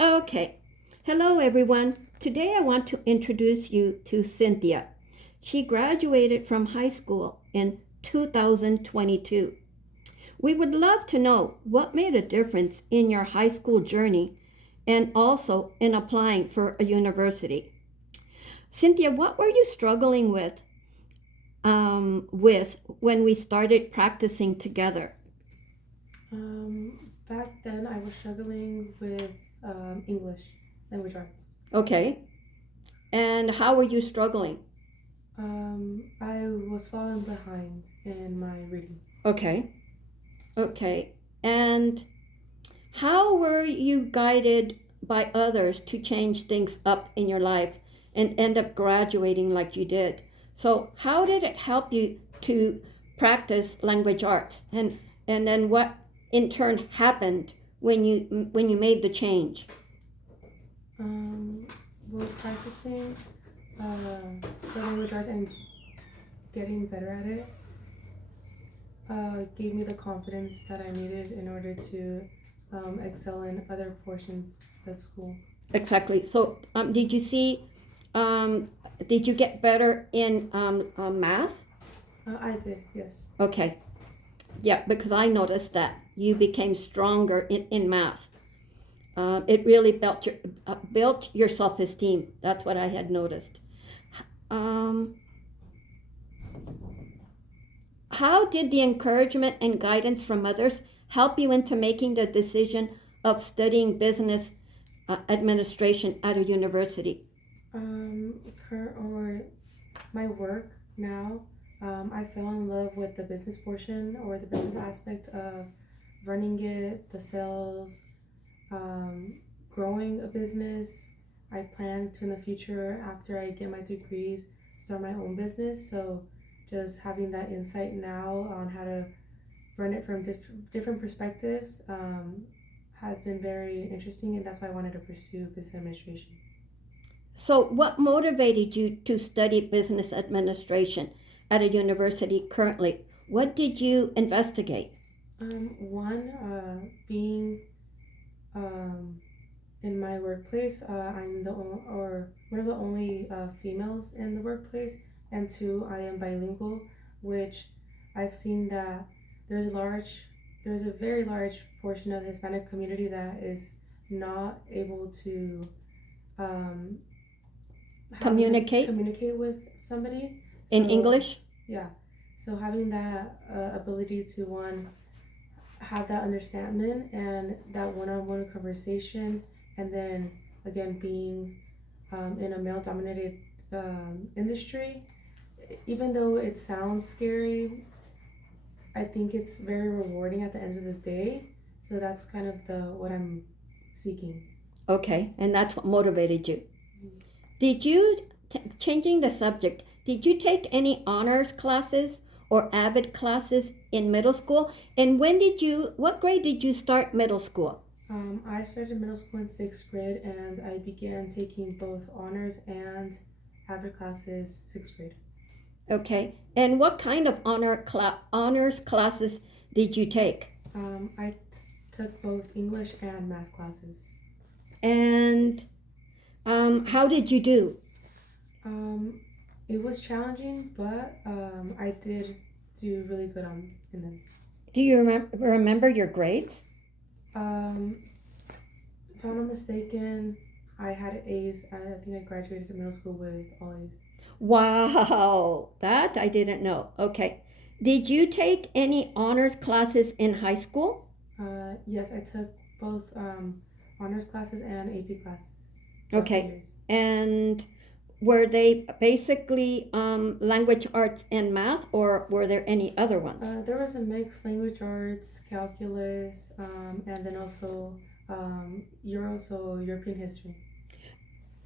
Okay. Hello, everyone. Today I want to introduce you to Cynthia. She graduated from high school in 2022. We would love to know what made a difference in your high school journey and also in applying for a university. Cynthia, what were you struggling with when we started practicing together? Back then, I was struggling with English language arts. Okay. And how were you struggling? I was falling behind in my reading. Okay. Okay. And how were you guided by others to change things up in your life and end up graduating like you did? So, how did it help you to practice language arts? And then what in turn happened when you made the change? Um, we're practicing the language arts and getting better at it. Gave me the confidence that I needed in order to excel in other portions of school. Exactly. So, did you see? Um, did you get better in math? I did, yes. Okay. Yeah, because I noticed that you became stronger in math. It really built your self esteem. That's what I had noticed. Um, how did the encouragement and guidance from others help you into making the decision of studying business administration at a university? Um, or my work now, I fell in love with the business portion or the business aspect of running it, the sales, um, growing a business. I plan to in the future, after I get my degrees, start my own business. So just having that insight now on how to run it from different perspectives has been very interesting, and that's why I wanted to pursue business administration. So, what motivated you to study business administration at a university currently? What did you investigate? One, being um, in my workplace, I'm the only, or one of the only females in the workplace, and two, I am bilingual, which I've seen that there's a large, there's a very large portion of the Hispanic community that is not able to um, Communicate communicate with somebody. in So English? yeah, so having that ability to one have that understanding and that one-on-one conversation, and then again being in a male-dominated industry, even though it sounds scary, I think it's very rewarding at the end of the day. So that's kind of the what I'm seeking. Okay, and that's what motivated you. Did you, changing the subject, did you take any honors classes or avid classes in middle school? And what grade did you start middle school? I started middle school in sixth grade, and I began taking both honors and avid classes sixth grade. Okay, and what kind of honors classes did you take? Took both English and math classes. And how did you do? Um, it was challenging, but I did do really good on in them. Do you remember your grades? Um, if I'm not mistaken, I had A's. I think I graduated middle school with all A's. Wow, that I didn't know. Okay. Did you take any honors classes in high school? Yes, I took both honors classes and AP classes throughout the Okay. years. And were they basically language arts and math, or were there any other ones? There was a mix: language arts, calculus, and then also so European history.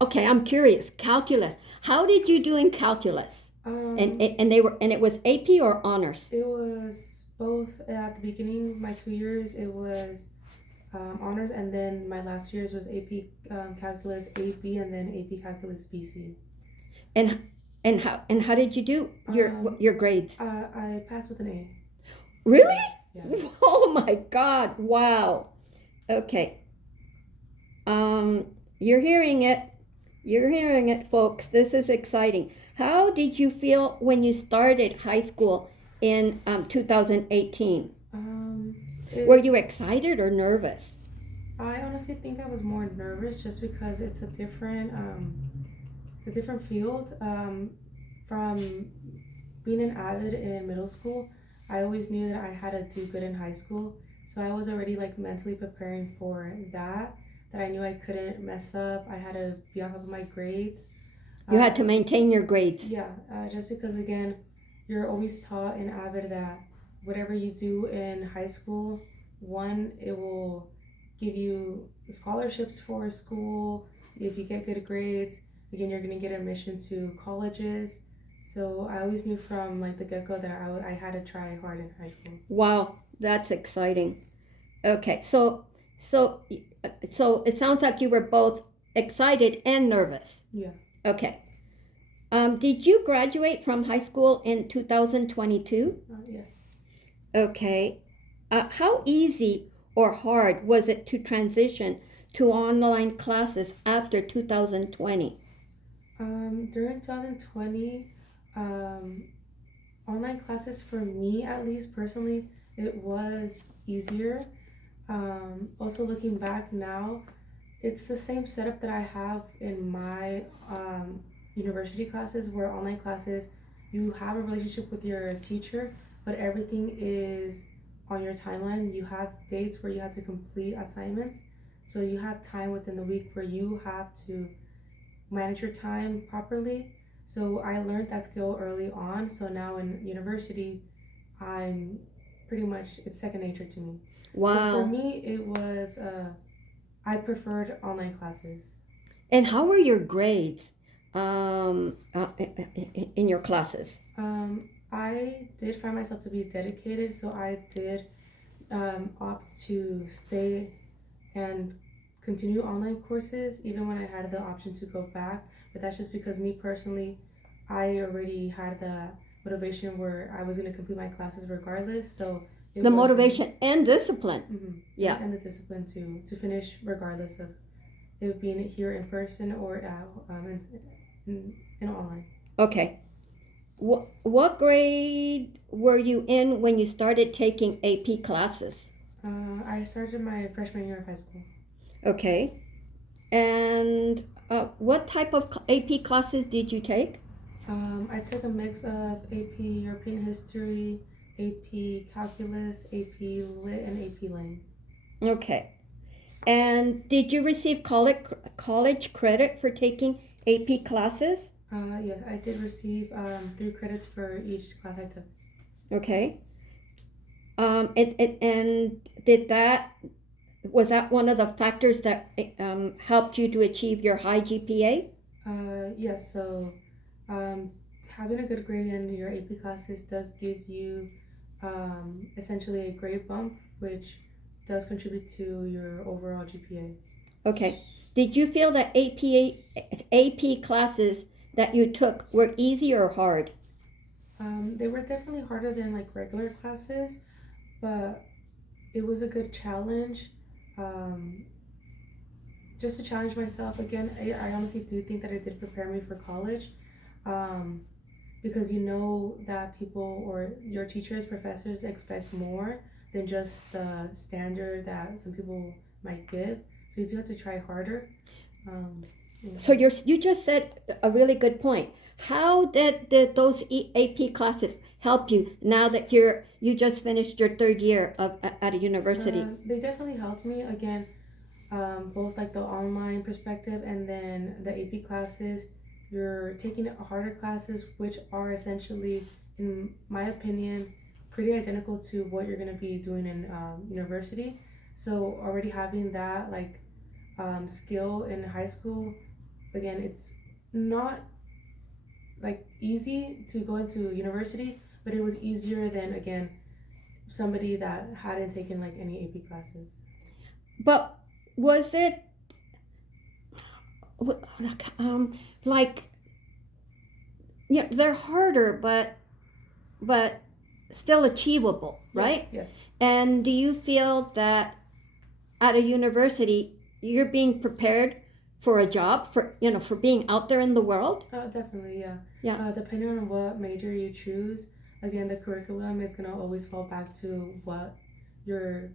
Okay, I'm curious. Calculus. How did you do in calculus? And Um, and they were and it was AP or honors? it was both at the beginning. My 2 years, it was honors, and then my last years was AP calculus AB, and then AP calculus BC. And and how did you do Um, your grades? I passed with an A. Really? Yeah. Oh my God! Wow. Okay. You're hearing it. You're hearing it, folks. This is exciting. How did you feel when you started high school in 2018? Um, Were it, you excited or nervous? I honestly think I was more nervous just because it's a different field. From being an avid in middle school, I always knew that I had to do good in high school. So I was already like mentally preparing for that. That I knew I couldn't mess up. I had to be on top of my grades. You had Uh, to maintain your grades. yeah, just because again, you're always taught in avid that whatever you do in high school, one, it will give you scholarships for school. If you get good grades, again, you're gonna get admission to colleges. So I always knew from like the get go that I had to try hard in high school. Wow, that's exciting. Okay, so so it sounds like you were both excited and nervous. Yeah. Okay. Did you graduate from high school in 2022? Yes. Okay. How easy or hard was it to transition to online classes after 2020? During 2020, um, online classes for me, at least personally, it was easier. Also, looking back now, it's the same setup that I have in my university classes, where online classes, you have a relationship with your teacher, but everything is on your timeline. You have dates where you have to complete assignments. So you have time within the week where you have to manage your time properly. So I learned that skill early on. So now in university, I'm pretty much, it's second nature to me. So for Wow. me, it was, I preferred online classes. And how were your grades in your classes? I did find myself to be dedicated, so I did opt to stay and continue online courses even when I had the option to go back. But that's just because me personally, I already had the motivation where I was going to complete my classes regardless. So it The wasn't. motivation and discipline. Mm-hmm. Yeah. And the discipline to finish regardless of it being here in person or in online. Okay. What grade were you in when you started taking AP classes? I started my freshman year of high school. Okay. And what type of AP classes did you take? I took a mix of AP European History, AP Calculus, AP Lit, and AP Lang. Okay. And did you receive college credit for taking AP classes? Yes, I did receive 3 credits for each class I took. Okay. And was that one of the factors that helped you to achieve your high GPA? Yes, so um, having a good grade in your AP classes does give you essentially a grade bump, which does contribute to your overall GPA. Okay. Did you feel that AP classes that you took were easy or hard? They were definitely harder than like regular classes, but it was a good challenge. Um, just to challenge myself again, I honestly do think that it did prepare me for college. Um, because you know that people or your teachers, professors expect more than just the standard that some people might give. So you do have to try harder. Um, So you just said a really good point. How did those AP classes help you now that you just finished your third year at a university? they definitely helped me again, both like the online perspective and then the AP classes. You're taking harder classes, which are essentially, in my opinion, pretty identical to what you're going to be doing in university. So already having that like skill in high school, again, it's not like easy to go into university, but it was easier than again somebody that hadn't taken like any AP classes. But was it like yeah, they're harder, but still achievable, Yeah, right? yes. And do you feel that at a university you're being prepared for a job, for for being out there in the world? Definitely, yeah. Yeah. Depending on what major you choose, again, the curriculum is gonna always fall back to what your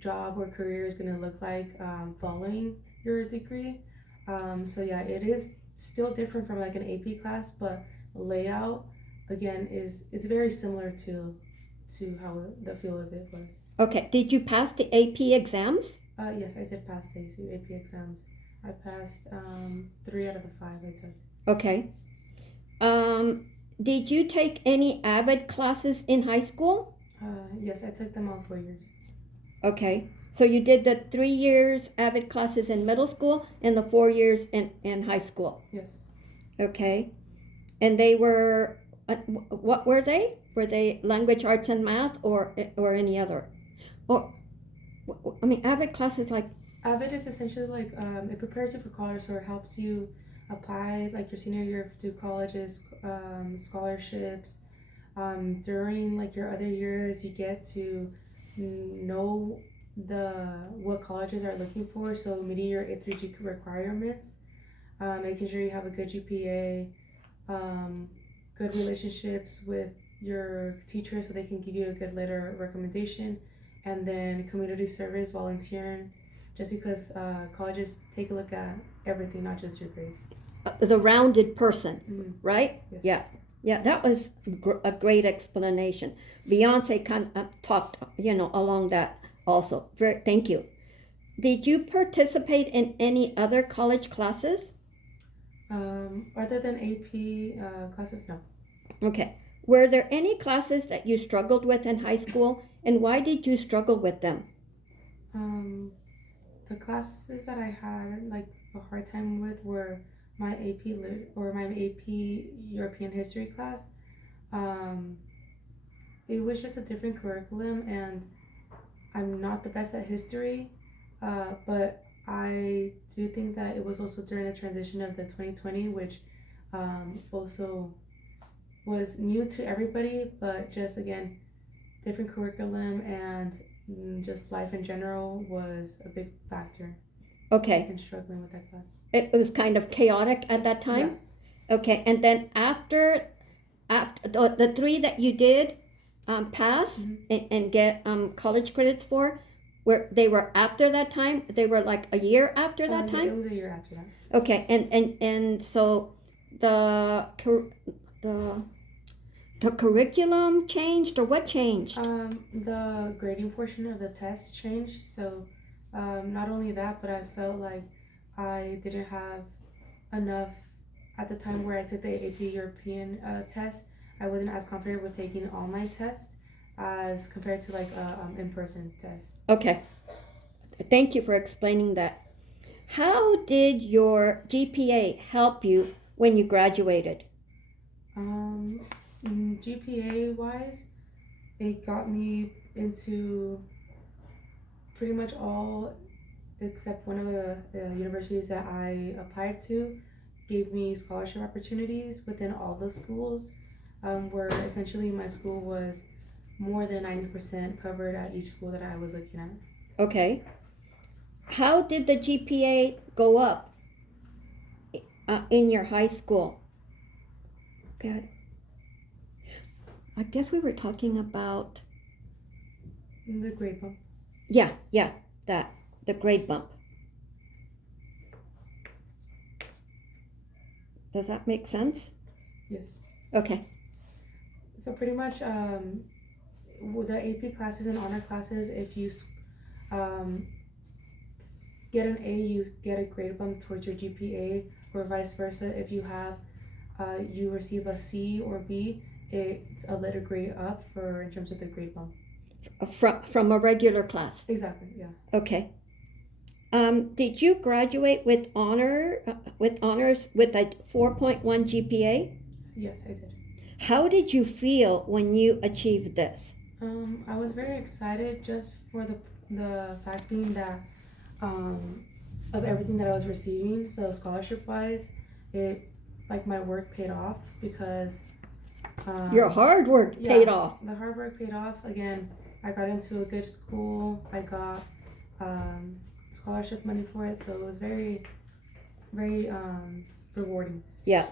job or career is gonna look like following your degree. So yeah, it is still different from like an AP class, but layout again is it's very similar to how the feel of it was. Okay. Did you pass the AP exams? Yes, I did pass the AP exams. I passed 3 out of the 5 I took. Okay. Um, did you take any AVID classes in high school? Yes, I took them all 4 years. Okay. So you did the 3 years AVID classes in middle school and the 4 years in high school. Yes. Okay. And they were, what were they? Were they language, arts, and math, or any other? Or, I mean, AVID classes like. AVID is essentially like it prepares you for college, so it helps you apply like your senior year to colleges, scholarships. During like your other years, you get to know the what colleges are looking for. So meeting your A3G requirements, making sure you have a good GPA, good relationships with your teacher so they can give you a good letter recommendation, and then community service, volunteering, just because colleges take a look at everything, not just your grades. The rounded person, Mm-hmm. right? Yes. Yeah. Yeah, that was a great explanation. Beyonce kind of talked, along that also. Thank you. Did you participate in any other college classes? Other than AP classes, no. Okay. Were there any classes that you struggled with in high school, and why did you struggle with them? The classes that I had like a hard time with were my AP Lit or my AP European History class. Um, it was just a different curriculum, and I'm not the best at history, but I do think that it was also during the transition of the 2020, which also was new to everybody, but just again, different curriculum and just life in general was a big factor Okay. in struggling with that class. It was kind of chaotic at that time? Yeah. Okay. And then after the three that you did pass and get college credits for, they were after that time? They were like a year after that Yeah, time? it was a year after that. Okay. And so the the curriculum changed, or what changed? The grading portion of the test changed, so not only that, but I felt like I didn't have enough at the time where I took the AP European test. I wasn't as confident with taking an online test as compared to like a in-person test. Okay. Thank you for explaining that. How did your GPA help you when you graduated? GPA wise, it got me into pretty much all except one of the universities that I applied to gave me scholarship opportunities within all the schools, where essentially my school was more than 90% covered at each school that I was looking at. Okay. How did the GPA go up in your high school? Good. I guess we were talking about. The grade bump. Yeah, the grade bump. Does that make sense? Yes. Okay. So pretty much with the AP classes and honor classes, if you um, get an A, you get a grade bump towards your GPA, or vice versa. If you have you receive a C or B, it's a letter grade up for in terms of the grade bump. From a regular class. Exactly. Yeah. Okay. Did you graduate with honors with a 4.1 GPA? Yes, I did. How did you feel when you achieved this? I was very excited just for the fact being that of everything that I was receiving. So scholarship wise, it like my work paid off because your hard work paid off. The hard work paid off. Again, I got into a good school. I got scholarship money for it, so it was very, very rewarding. Yeah,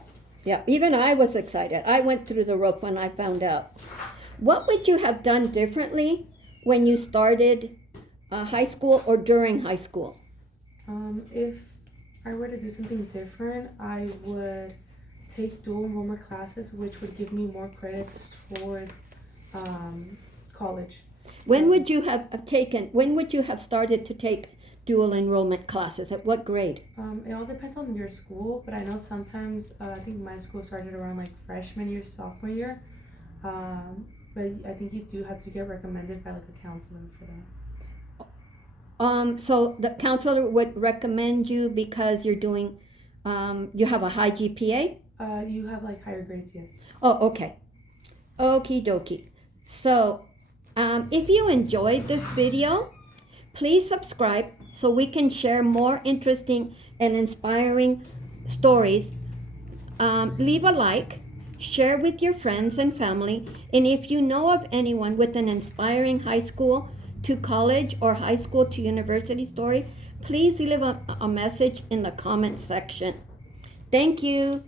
yeah. Even I was excited. I went through the roof when I found out. What would you have done differently when you started high school or during high school? If I were to do something different, I would take dual enrollment classes, which would give me more credits towards college. When So, would you have taken, when would you have started to take dual enrollment classes? At what grade? it all depends on your school, but I know sometimes, I think my school started around like freshman year, sophomore year. But I think you do have to get recommended by like a counselor for that. So the counselor would recommend you because you're doing, you have a high GPA? You have like higher grades, yes. Oh, okay. Okie dokie. So, if you enjoyed this video, please subscribe so we can share more interesting and inspiring stories. Leave a like, share with your friends and family, and if you know of anyone with an inspiring high school to college or high school to university story, please leave a message in the comment section. Thank you.